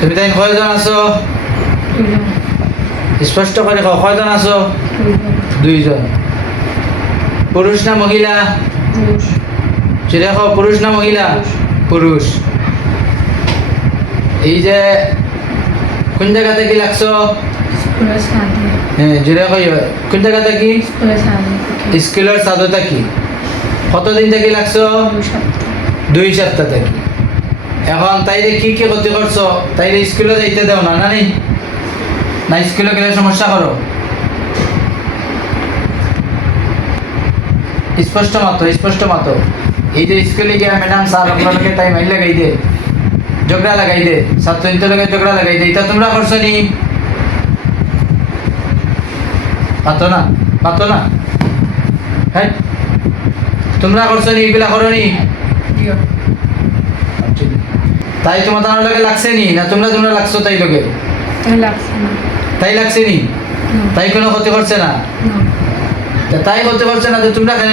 তুমি তাই কয়জন আছো? স্পষ্ট করে কও, কয়জন আছো? দুইজন। পুরুষ না মহিলা? সেটা কও, পুরুষ না মহিলা? পুরুষ। এই যে কোন জায়গা থেকে লাগছো? হ্যাঁ, জুড়ে কই, কোন জায়গা থেকে? স্কুলের ছাত্রটা কি? কতদিন থেকে লাগছো? 2 সপ্তাহ থেকে। এখন তাইলে কি কি ক্ষতি করছো? তাইলে স্কুলে যাইতে দাও না, না নেই? না স্কুলে গেলে সমস্যা করো? স্পষ্ট মতো, স্পষ্ট মতো। এই যে স্কুলে গিয়ে ম্যাডাম স্যার আপনাকে তাই মাইল লাগাই দে, ঝগড়া লাগাই দে, ছাত্রদের লগে ঝগড়া লাগাই দে, এটা তোমরা করছো নি? পাতো না, পাতো না? হ্যাঁ, তোমরা করছো নি? এগুলা করো নি? তাই তোমার তার লগে লাগছে নি? না তোমরা তোমরা লাগছো তাই লগে? তাই লাগছে নি? তাই কোনো ক্ষতি করছে না? তাই করতে পারছে না, তোমরা কেন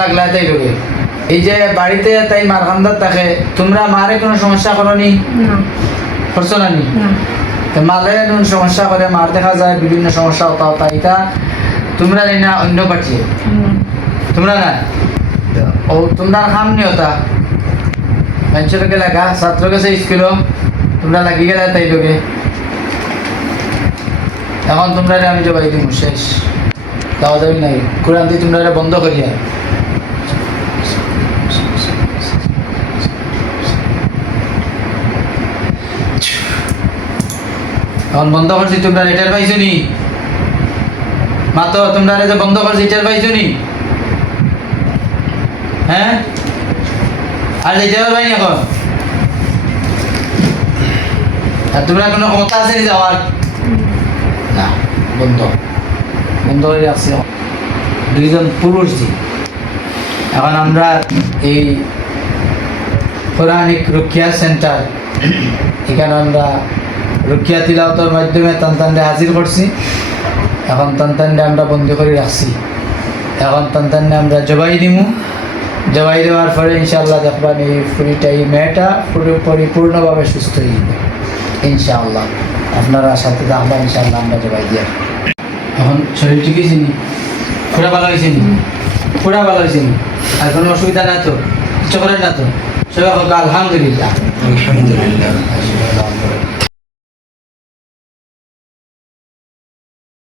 লাগলা তাই লগে? এই যে বাড়িতে তাই মার খান্দার থাকে, তোমরা মারে কোনো সমস্যা করো নি? করছো না নি? মালে সমস্যা করে, মার দেখা যায় বিভিন্ন সমস্যা হতা হতা, এটা তোমরা নেই না অন্য পাঠিয়ে? তোমরা না ও তোমরা খাম নি হতা মানুষের লাগা, ছাত্র গেছে স্কুল, তোমরা লাগি গেলে তাই লোকে। এখন তোমরা আমি জবাই দিব, শেষ, যাওয়া যাবি নাই। কোরআন দিয়ে তোমরা বন্ধ করিয়া এখন বন্ধ করছি, তোমরা লেটার পাইছো নি? মাতো তোমরা যে বন্ধ করছি লেটার পাইছো নি? হ্যাঁ, আর যেতে পারবাই এখন? আর তোমরা কোনো ক্ষমতা আছে নি যাওয়ার? না, বন্ধ, বন্ধ করে রাখছি। 2 জন পুরুষ জি। এখন আমরা এই কোরআনিক রুকিয়া সেন্টার, এখানে আমরা রুকিয়া তিলাওয়াতের মাধ্যমে তান্তানরে হাজির করছি। এখন তান্তানরে আমরা বন্দি করে রাখছি। এখন তান্তানরে আমরা জবাই দিমু। জবাই দেওয়ার পরে ইনশাআল্লাহ দেখবেন এই ফুরিটা, এই মেয়েটা পরিপূর্ণভাবে সুস্থ হয়ে যাবে ইনশাআল্লাহ। আপনারা সাথে থাকবেন ইনশাআল্লাহ, আমরা জবাই দিয়ে। এখন শরীর ঠিক হয়েছে নি? পুরা ভালো হয়েছে নি? পুরা ভালো হয়েছে নি? আর কোনো অসুবিধা না তো? কিছু করেন না তো? সবাই আলহামদুলিল্লাহ।